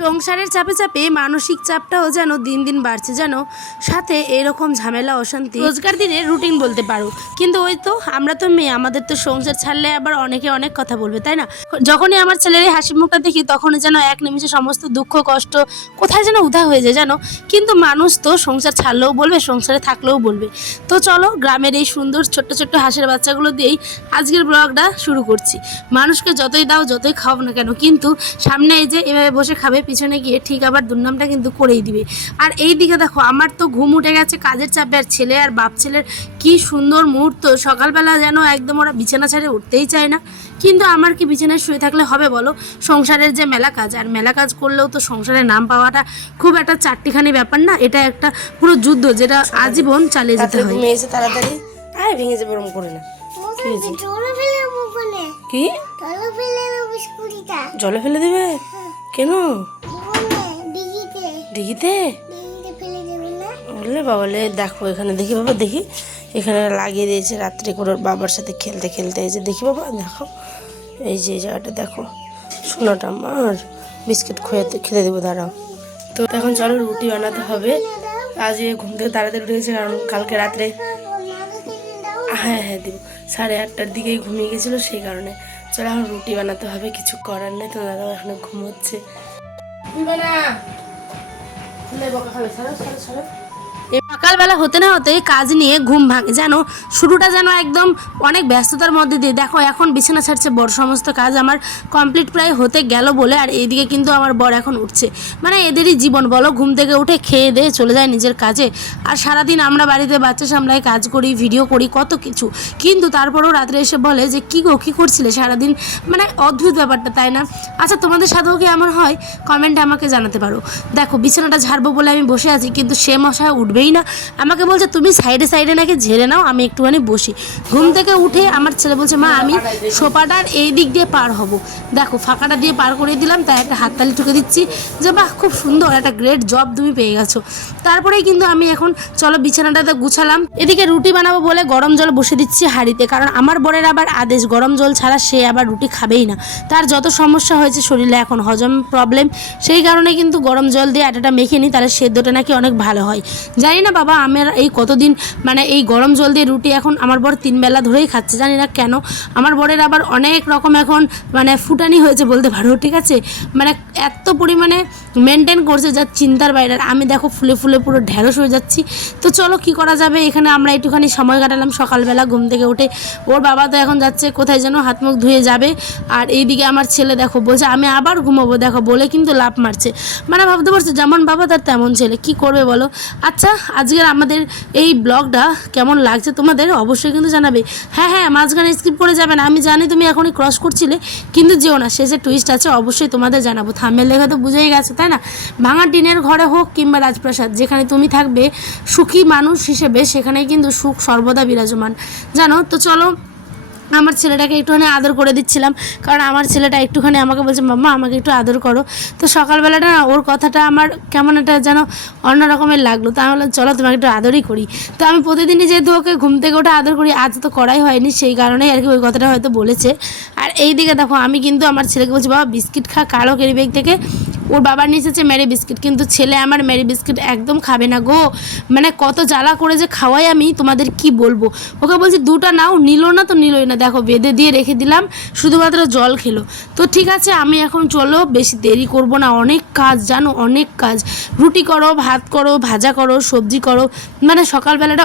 সংসারের চাপে চাপে মানসিক চাপটাও যেন দিন দিন বাড়ছে, যেন সাথে এরকম ঝামেলা অশান্তি রোজগার দিনের রুটিন বলতে পারো। কিন্তু ওই তো আমরা তো মেয়ে, আমাদের তো সংসার ছাড়লে আবার অনেকে অনেক কথা বলবে, তাই না? যখনই আমার ছেলের এই হাসি মুখটা দেখি তখনই যেন এক নিমিষে সমস্ত দুঃখ কষ্ট কোথায় যেন উধাও হয়ে যায় জানো। কিন্তু মানুষ তো সংসার ছাড়লেও বলবে, সংসারে থাকলেও বলবে। তো চলো গ্রামের এই সুন্দর ছোট্ট ছোট্ট হাঁসের বাচ্চাগুলো দিয়েই আজকের ব্লগটা শুরু করছি। মানুষকে যতই দাও যতই খাও না কেন, কিন্তু সামনে এই যে এভাবে বসে খাবে, পিছনে গিয়ে ঠিক আবার দুর্নামটা কিন্তু করেই দিবে। আর এই দিকে দেখো আমার তো ঘুম উঠে গেছে কাজের চাপে, আর ছেলে আর বাপ ছেলের কি সুন্দর মুহূর্ত। সকালবেলা যেন একদম ওরা বিছানা ছেড়ে উঠতেই চায় না, কিন্তু আমার কি বিছানায় শুয়ে থাকলে হবে বলো? সংসারের যে মেলা কাজ, আর মেলা কাজ করলেও তো সংসারের নাম পাওয়াটা খুব একটা চারটিখানি ব্যাপার না, এটা একটা পুরো যুদ্ধ যেটা আজীবন চালিয়ে যেতে হয়। ঘুমিয়েছে তাড়াতাড়ি, আয় ভেঙে যাবে ওরম করে না। কি জলে ফেলে দেবে? কেন? ডিগিতে? বললে বাবালে দেখো এখানে, দেখি বাবা দেখি, এখানে লাগিয়ে দিয়েছে রাত্রে করে ওর বাবার সাথে খেলতে খেলতে। এই যে দেখি বাবা দেখো, এই যে জায়গাটা দেখো, সোনাটা আমার বিস্কিট খেতে দেবো, দাঁড়াও। তো এখন চলো রুটি বানাতে হবে। আজ ঘুম থেকে তাড়াতাড়ি উঠেছে, কারণ কালকে রাত্রে হ্যাঁ দিব 8:30টার দিকেই ঘুমিয়ে গেছিলো, সেই কারণে। চলো এখন রুটি বানাতে হবে, কিছু করার নেই। তো দাদা এখানে ঘুমোচ্ছে। সকালবেলা হতে না হতেই কাজ নিয়ে ঘুম ভাঙে, যেন শুরুটা যেন একদম অনেক ব্যস্ততার মধ্যে দিয়ে। দেখো এখন বিছানা ছাড়ছে বড়, সমস্ত কাজ আমার কমপ্লিট প্রায় হতে গেল বলে, আর এইদিকে কিন্তু আমার বর এখন উঠছে। মানে এদেরই জীবন বলো, ঘুম থেকে উঠে খেয়ে দিয়ে চলে যায় নিজের কাজে। আর সারাদিন আমরা বাড়িতে বাচ্চা সামলাই, কাজ করি, ভিডিও করি, কত কিছু, কিন্তু তারপরেও রাত্রে এসে বলে যে কী গো কী করছিলে সারাদিন। মানে অদ্ভুত ব্যাপারটা, তাই না? আচ্ছা তোমাদের সাথেও কি এমন হয়? কমেন্টে আমাকে জানাতে পারো। দেখো বিছানাটা ঝাড়বো বলে আমি বসে আছি, কিন্তু সে মশায় উঠবেই না। আমাকে বলছে তুমি সাইডে সাইডে নাকি ঝেড়ে নাও, আমি একটুখানি বসি। ঘুম থেকে উঠে আমার ছেলে বলছে মা আমি সোফাটার এই দিক দিয়ে পার হব। দেখো ফাঁকাটা দিয়ে পার করে দিলাম, তাই একটা হাততালি ঠুকে দিচ্ছি যে বাহ খুব সুন্দর, একটা গ্রেট জব তুমি পেয়ে গেছো। তারপরেই কিন্তু আমি এখন চলো বিছানাটাতে গুছালাম। এদিকে রুটি বানাবো বলে গরম জল বসে দিচ্ছি হাঁড়িতে, কারণ আমার বরের আবার আদেশ গরম জল ছাড়া সে আবার রুটি খাবেই না। তার যত সমস্যা হয়েছে শরীরে এখন, হজম প্রবলেম, সেই কারণে কিন্তু গরম জল দিয়ে আটাটা মেখে নিই, তাহলে সেদ্ধটা নাকি অনেক ভালো হয়। জানি না বাবা, আমার এই কতদিন মানে এই গরম জল দিয়ে রুটি এখন আমার বর 3 বেলা ধরেই খাচ্ছে, জানি না কেন। আমার বরের আবার অনেক রকম এখন মানে ফুটানি হয়েছে বলতে পারো, ঠিক আছে? মানে এত পরিমাণে মেনটেন করছে যা চিন্তার বাইরে। আমি দেখো ফুলে ফুলে পুরো ঢেঁড়স হয়ে যাচ্ছি। তো চলো কি করা যাবে, এখানে আমরা একটুখানি সময় কাটালাম সকালবেলা ঘুম থেকে উঠে। ওর বাবা তো এখন যাচ্ছে কোথায় যেন, হাত মুখ ধুয়ে যাবে। আর এইদিকে আমার ছেলে দেখো বলছে আমি আবার ঘুমাবো, দেখো বলে কিন্তু লাফ মারছে। মানে ভাবতে পারছো যেমন বাবা তার তেমন ছেলে, কি করবে বলো? আচ্ছা আজকের আমাদের এই ব্লগটা কেমন লাগছে তোমাদের অবশ্যই কিন্তু জানাবে। হ্যাঁ মাঝখানে স্কিপ করে যাবে না, আমি জানি তুমি এখনই ক্রস করছিলে, কিন্তু যেও না, শেষে টুইস্ট আছে, অবশ্যই তোমাদের জানাবো। থাম্বনেল লেখা তো বুঝেই গেছে, তাই না? ভাঙা টিনের ঘরে হোক কিংবা রাজপ্রাসাদ, যেখানে তুমি থাকবে সুখী মানুষ হিসেবে, সেখানেই কিন্তু সুখ সর্বদা বিরাজমান, জানো। তো চলো আমার ছেলেটাকে একটুখানি আদর করে দিচ্ছিলাম, কারণ আমার ছেলেটা একটুখানি আমাকে বলছে মাম্মা আমাকে একটু আদর করো। তো সকালবেলাটা না ওর কথাটা আমার কেমন একটা যেন অন্য রকমের লাগলো। তা আমি বললাম চলো তোমাকে একটু আদরই করি। তো আমি প্রতিদিনই যেহেতু ওকে ঘুম থেকে ওঠে আদর করি, আজ তো করাই হয়নি, সেই কারণেই আর কি ওই কথাটা হয়তো বলেছে। আর এই দিকে দেখো আমি কিন্তু আমার ছেলেকে বলছি বাবা বিস্কিট খা, কালো ক্যারি ব্যাগ থেকে। ওর বাবার নিচেছে মেরি বিস্কিট, কিন্তু ছেলে আমার মেরি বিস্কিট একদম খাবে না গো। মানে কত জ্বালা করে যে খাওয়াই আমি তোমাদের কি বলবো। ওকে বলছি 2টা নাও, নিল না তো নিলই না, দেখো বেঁধে দিয়ে রেখে দিলাম, শুধুমাত্র জল খেলো। তো ঠিক আছে আমি এখন চলো বেশি দেরি করব না, অনেক কাজ জানো, অনেক কাজ। রুটি করো, ভাত করো, ভাজা করো, সবজি করো, মানে সকালবেলাটা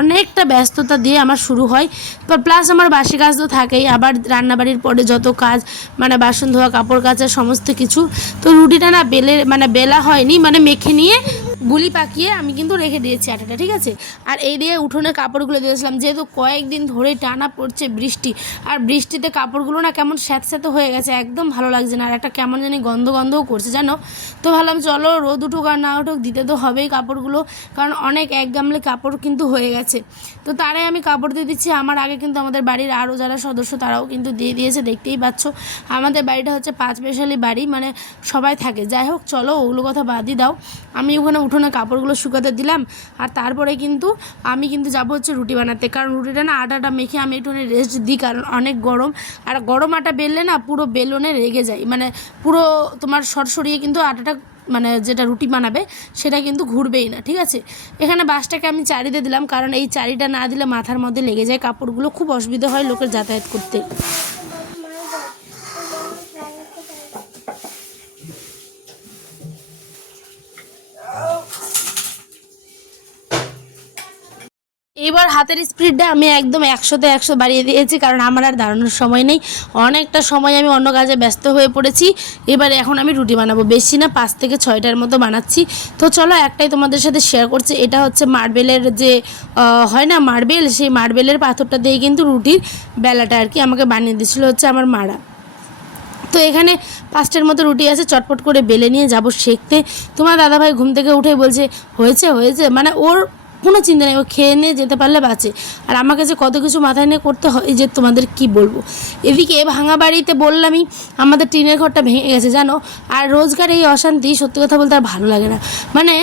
অনেকটা ব্যস্ততা দিয়ে আমার শুরু হয়। তো প্লাস আমার বাসি কাজ তো থাকেই, আবার রান্নাবাড়ির পরে যত কাজ, মানে বাসন ধোয়া, কাপড় কাচা, সমস্ত কিছু। তো রুটিটা না বেলা হয়নি, মানে মেখে নিয়ে গুলি পাকিয়ে আমি কিন্তু রেখে দিয়েছি আটাটা, ঠিক আছে? আর এই দিয়ে উঠোনে কাপড়গুলো দিয়েছিলাম, যেহেতু কয়েকদিন ধরে টানা পড়ছে বৃষ্টি, আর বৃষ্টিতে কাপড়গুলো না কেমন স্যাঁতস্যাঁতে হয়ে গেছে, একদম ভালো লাগছে না, আর একটা কেমন জানি গন্ধও করছে জানো। তো ভাবলাম চলো রোদ উঠুক আর না উঠুক দিতে তো হবেই কাপড়গুলো, কারণ অনেক এক গামলে কাপড় কিন্তু হয়ে গেছে। তো তারাই আমি কাপড় দিয়ে দিচ্ছি। আমার আগে কিন্তু আমাদের বাড়ির আরও যারা সদস্য তারাও কিন্তু দিয়ে দিয়েছে, দেখতেই পাচ্ছ। আমাদের বাড়িটা হচ্ছে 5 স্পেশালি বাড়ি, মানে সবাই থাকে। যাই হোক চলো ওগুলো কথা বাদই দাও, আমি ওখানে উঠোনে কাপড়গুলো শুকাতে দিলাম। আর তারপরে কিন্তু আমি কিন্তু যাবো হচ্ছে রুটি বানাতে, কারণ রুটিটা না আটাটা মেখে আমি একটুখানি রেস্ট দিই, কারণ অনেক গরম। আর গরম আটা বেললে না পুরো বেলনে রেগে যায়, মানে পুরো তোমার সরসরিয়ে কিন্তু আটাটা মানে যেটা রুটি বানাবে সেটা কিন্তু ঘুরবেই না, ঠিক আছে। এখানে বাঁশটাকে আমি চারিতে দিলাম, কারণ এই চারিটা না দিলে মাথার মধ্যে লেগে যায় কাপড়গুলো, খুব অসুবিধা হয় লোকের যাতায়াত করতে। এবার হাতের স্পিডটা আমি একদম 100তে 100 বাড়িয়ে দিয়েছি, কারণ আমার আর দাঁড়ানোর সময় নেই। অনেকটা সময় আমি অন্য কাজে ব্যস্ত হয়ে পড়েছি। এবার এখন আমি রুটি বানাবো, বেশি না 5 থেকে 6টার মতো বানাচ্ছি। তো চলো একটাই তোমাদের সাথে শেয়ার করছি। এটা হচ্ছে মার্বেলের যে হয় না মার্বেল, সেই মার্বেলের পাথরটা দিয়ে কিন্তু রুটির বেলাটা আর কি আমাকে বানিয়ে দিয়েছিলো হচ্ছে আমার মারা। তো এখানে 5টার মতো রুটি আছে, চটপট করে বেলে নিয়ে যাব সেঁকতে। তোমার দাদাভাই ঘুম থেকে উঠে বলছে হয়েছে হয়েছে, মানে ওর কোনো চিন্তা নেই, ও খেয়ে নিয়ে যেতে পারলে বাঁচে। আর আমাকে যে কত কিছু মাথায় নিয়ে করতে হয় যে তোমাদের কি বলবো। এদিকে ভাঙা বাড়িতে বললামই আমাদের টিনের ঘরটা ভেঙে গেছে জানো। আর রোজগার এই অশান্তি, সত্যি কথা বলতে আর ভালো লাগে না। মানে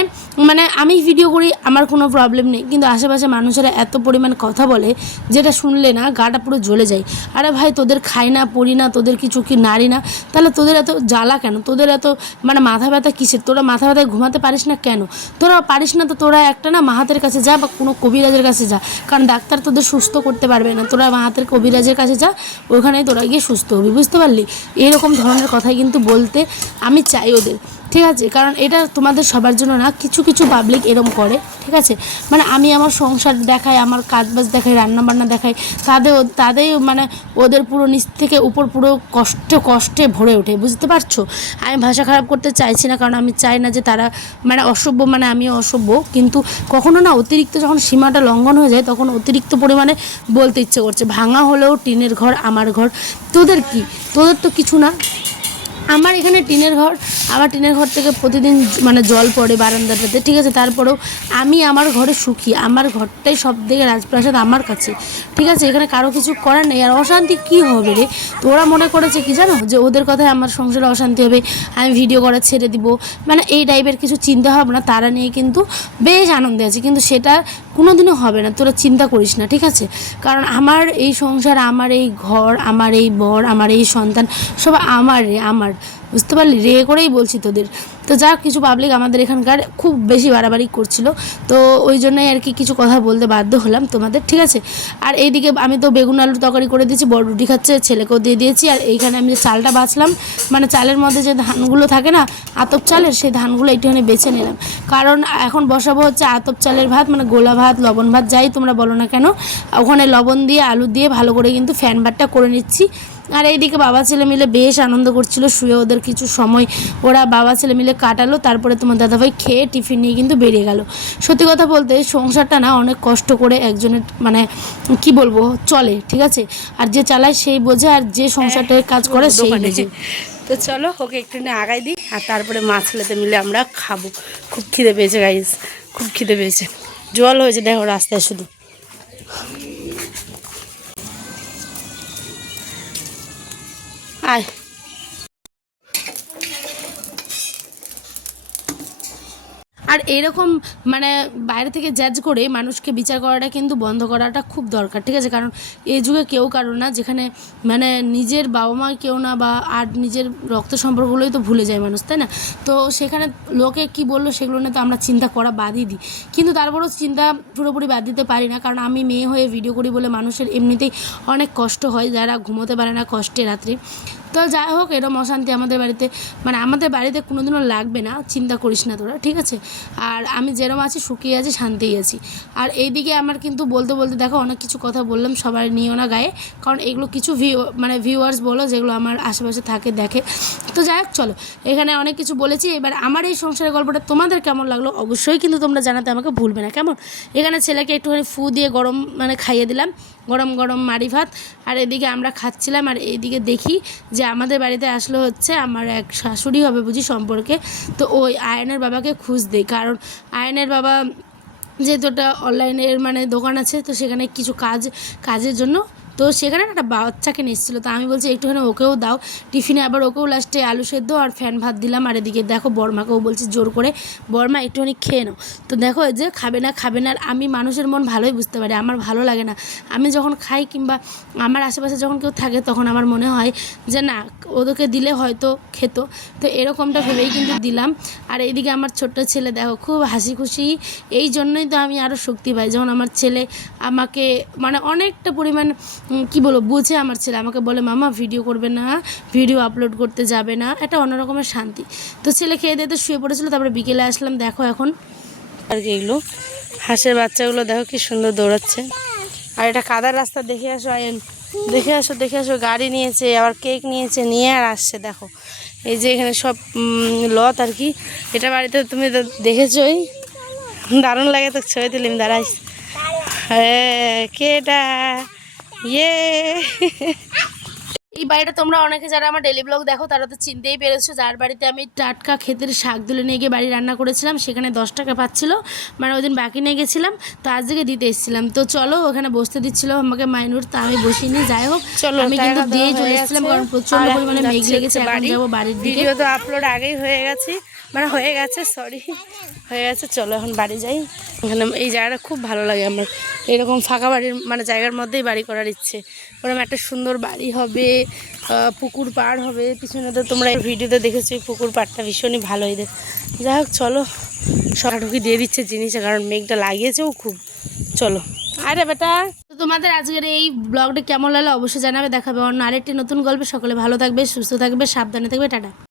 মানে আমি ভিডিও করি, আমার কোনো প্রবলেম নেই, কিন্তু আশেপাশে মানুষেরা এত পরিমাণ কথা বলে যেটা শুনলে না গাটা পুরো জ্বলে যায়। আরে ভাই তোদের খাই না পড়ি না, তোদের কিছু কি নারী না, তাহলে তোদের এত জ্বালা কেন, তোদের এত মানে মাথা ব্যথা কিসের, তোরা মাথা ব্যথায় ঘুমাতে পারিস না কেন? তোরা পারিস না তো তোরা একটা না মাহাতের কাছে যা, বা কোনো কবিরাজের কাছে যা, কারণ ডাক্তার তোদের সুস্থ করতে পারবে না। তোরা মাহাতের কবিরাজের কাছে যা, ওখানেই তোরা গিয়ে সুস্থ হবি, বুঝতে পারলি? এরকম ধরনের কথাই কিন্তু বলতে আমি চাই ওদের, ঠিক আছে। কারণ এটা তোমাদের সবার জন্য না, কিছু কিছু পাবলিক এরকম করে, ঠিক আছে। মানে আমি আমার সংসার দেখাই, আমার কাজবাজ দেখাই, রান্নাবান্না দেখাই, তাদের মানে ওদের পুরো নিচ থেকে উপর পুরো কষ্টে কষ্টে ভরে ওঠে, বুঝতে পারছো? আমি ভাষা খারাপ করতে চাইছি না, কারণ আমি চাই না যে তারা মানে অসভ্য, মানে আমিও অসভ্য, কিন্তু কখনো না অতিরিক্ত যখন সীমাটা লঙ্ঘন হয়ে যায় তখন অতিরিক্ত পরিমাণে বলতে ইচ্ছে করছে। ভাঙা হলেও টিনের ঘর আমার ঘর, তোদের কি, তোদের তো কিছু না। আমার এখানে টিনের ঘর, আমার টিনের ঘর থেকে প্রতিদিন মানে জল পড়ে বারান্দাটাতে, ঠিক আছে। তারপরেও আমি আমার ঘরে সুখী, আমার ঘরটাই সব থেকে রাজপ্রাসাদ আমার কাছে, ঠিক আছে। এখানে কারো কিছু করার নেই। আর অশান্তি কি হবে রে, তোরা মনে করেছে কি জানো, যে ওদের কথায় আমার সংসারে অশান্তি হবে, আমি ভিডিও করা ছেড়ে দিব, মানে এই টাইপের কিছু চিন্তা ভাবনা তারা নিয়ে কিন্তু বেশ আনন্দে আছে, কিন্তু সেটা কোনো দিনও হবে না, তোরা চিন্তা করিস না, ঠিক আছে। কারণ আমার এই সংসার, আমার এই ঘর, আমার এই বর, আমার এই সন্তান সব আমার রে, আমার, বুঝতে পারলি? রে করেই বলছি তোদের। তো যা কিছু পাবলিক আমাদের এখানকার খুব বেশি বাড়াবাড়ি করছিল, তো ওই জন্যই আর কি কিছু কথা বলতে বাধ্য হলাম তোমাদের, ঠিক আছে। আর এইদিকে আমি তো বেগুন আলুর তরকারি করে দিয়েছি, বড় রুটি খাচ্ছে, ছেলেকেও দিয়ে দিয়েছি। আর এইখানে আমি যে চালটা বাছলাম, মানে চালের মধ্যে যে ধানগুলো থাকে না আতপ চালের, সেই ধানগুলো একটুখানি বেছে নিলাম, কারণ এখন বসাবো হচ্ছে আতপ চালের ভাত, মানে গোলা ভাত, লবণ ভাত, যাই তোমরা বলো না কেন। ওখানে লবণ দিয়ে আলু দিয়ে ভালো করে কিন্তু ফ্যান ভাতটা করে নিচ্ছি। আর এইদিকে বাবা ছেলে মিলে বেশ আনন্দ করছিল শুয়ে, ওদের কিছু সময় ওরা বাবা ছেলে মিলে কাটালো। তারপরে তোমার দাদাভাই খেয়ে টিফিন নিয়ে কিন্তু বেরিয়ে গেল। সত্যি কথা বলতে সংসারটা না অনেক কষ্ট করে একজনের মানে কি বলবো চলে, ঠিক আছে। আর যে চালায় সেই বোঝে, আর যে সংসারটার কাজ করে সেই বোঝে। তো চলো ওকে একটু আগাই দিই, আর তারপরে মা ছেলেতে মিলে আমরা খাবো। খুব খিদে পেয়েছে গাইস, খুব খিদে পেয়েছে, জল হয়েছে দেখো রাস্তায় শুধু। আয় আর এরকম মানে বাইরে থেকে জাজ করে মানুষকে বিচার করাটা কিন্তু বন্ধ করাটা খুব দরকার, ঠিক আছে। কারণ এই যুগে কেউ কারো না, যেখানে মানে নিজের বাবা মা কেউ না, বা আর নিজের রক্ত সম্পর্কগুলোই তো ভুলে যায় মানুষ, তাই না? তো সেখানে লোকে কি বললো সেগুলো নিয়ে তো আমরা চিন্তা করা বাদই দিই, কিন্তু তারপরেও চিন্তা পুরোপুরি বাদ দিতে পারি না, কারণ আমি মেয়ে হয়ে ভিডিও করি বলে মানুষের এমনিতেই অনেক কষ্ট হয়, যারা ঘুমোতে পারে না কষ্টে রাত্রে। তো যাই হোক, এরকম অশান্তি আমাদের বাড়িতে মানে আমাদের বাড়িতে কোনোদিনও লাগবে না, চিন্তা করিস না তোরা, ঠিক আছে। আর আমি যেরকম আছি সুখী আছি, শান্তিই আছি। আর এইদিকে আমার কিন্তু বলতে বলতে দেখো অনেক কিছু কথা বললাম, সবাই নিয়েও না গায়ে, কারণ এগুলো কিছু ভিউয়ার্স বলো যেগুলো আমার আশেপাশে থাকে দেখে। তো যাই হোক চলো, এখানে অনেক কিছু বলেছি। এবার আমার এই সংসারের গল্পটা তোমাদের কেমন লাগলো অবশ্যই কিন্তু তোমরা জানাতে আমাকে ভুলবে না, কেমন? এখানে ছেলেকে একটুখানি ফু দিয়ে গরম মানে খাইয়ে দিলাম, গরম গরম মাড়ি ভাত। আর এদিকে আমরা খাচ্ছিলাম, আর এইদিকে দেখি যে আমাদের বাড়িতে আসলো হচ্ছে আমার এক শাশুড়ি হবে বুঝি সম্পর্কে। তো ওই আয়নের বাবাকে খুঁজ দেয়, কারণ আয়নের বাবা যেহেতু একটা অনলাইনের মানে দোকান আছে, তো সেখানে কিছু কাজের জন্য তো সেখানে একটা বাচ্চাকে নিয়ে এসেছিলো, তো আমি বলছি একটুখানি ওকেও দাও টিফিনে, আবার ওকেও লাস্টে আলু সেদ্ধ আর ফ্যান ভাত দিলাম। আর এদিকে দেখো বর্মাকেও বলছি জোর করে, বর্মা একটুখানি খেয়ে নাও। তো দেখো এই যে খাবে না খাবে না, আর আমি মানুষের মন ভালোই বুঝতে পারি, আমার ভালো লাগে না। আমি যখন খাই কিংবা আমার আশেপাশে যখন কেউ থাকে তখন আমার মনে হয় যে না ওদেরকে দিলে হয়তো খেত, তো এরকমটা ভেবেই কিন্তু দিলাম। আর এইদিকে আমার ছোট্ট ছেলে দেখো খুব হাসি খুশি, এই জন্যই তো আমি আরও শক্তি পাই যখন আমার ছেলে আমাকে মানে অনেকটা পরিমাণ কী বলবো বুঝে। আমার ছেলে আমাকে বলে মামা ভিডিও করবে না, ভিডিও আপলোড করতে যাবে না, একটা অন্যরকমের শান্তি। তো ছেলে খেয়ে দিয়ে তো শুয়ে পড়েছিল, তারপরে বিকেলে আসলাম দেখো এখন আর কি এগুলো হাঁসের বাচ্চাগুলো দেখো কি সুন্দর দৌড়াচ্ছে। আর এটা কাদার রাস্তা, দেখে আসো আয়ন, দেখে আসো দেখে আসো, গাড়ি নিয়েছে আবার কেক নিয়েছে, নিয়ে আর আসছে দেখো। এই যে এখানে সব লত আর কি, এটা বাড়িতে তুমি তো দেখেছোই, দারুণ লাগে তো, ছবি তুলিম দাঁড়াইস। হ্যাঁ কে এটা, ইয়ে এই বাড়িটা তোমরা অনেকে যারা আমার ডেলি ব্লগ দেখো তারা তো চিনতেই পেরেছো, যার বাড়িতে আমি টাটকা ক্ষেতের শাক তুলে নিয়ে গিয়ে বাড়ি রান্না করেছিলাম, সেখানে 10 টাকা পাচ্ছিলো, মানে ওই দিন বাকি নিয়ে গেছিলাম, তো আজকে দিতে এসেছিলাম। তো চলো ওখানে বসতে দিচ্ছিলো আমাকে মাইনুর, তা আমি বসিনি, যাই হোক চলো আমি কিন্তু দিয়ে চলে এসেছিলাম, কারণ প্রচণ্ড পরিমাণে মেঘ লেগেছে। এখন যাবো বাড়ির দিকে, ভিডিও তো আপলোড আগেই হয়ে গেছে, মানে হয়ে গেছে সরি হয়ে গেছে। চলো এখন বাড়ি যাই। এখানে এই জায়গাটা খুব ভালো লাগে আমার, এরকম ফাঁকা বাড়ির মানে জায়গার মধ্যেই বাড়ি করার ইচ্ছে, ওরকম একটা সুন্দর বাড়ি হবে, পুকুর পাড় হবে পিছনে, তো তোমরা এই ভিডিওতে দেখেছো এই পুকুর পাড়টা ভীষণই ভালো এদের। যাই হোক চলো সকাঠুকি দিয়ে দিচ্ছে জিনিসে, কারণ মেঘটা লাগিয়েছেও খুব। চলো আরে বেটা, তো তোমাদের আজকের এই ব্লগটা কেমন লাগলো অবশ্যই জানাবে, দেখাবে অন্য আরেকটি নতুন গল্পে। সকলে ভালো থাকবে, সুস্থ থাকবে, সাবধানে থাকবে, টাটা।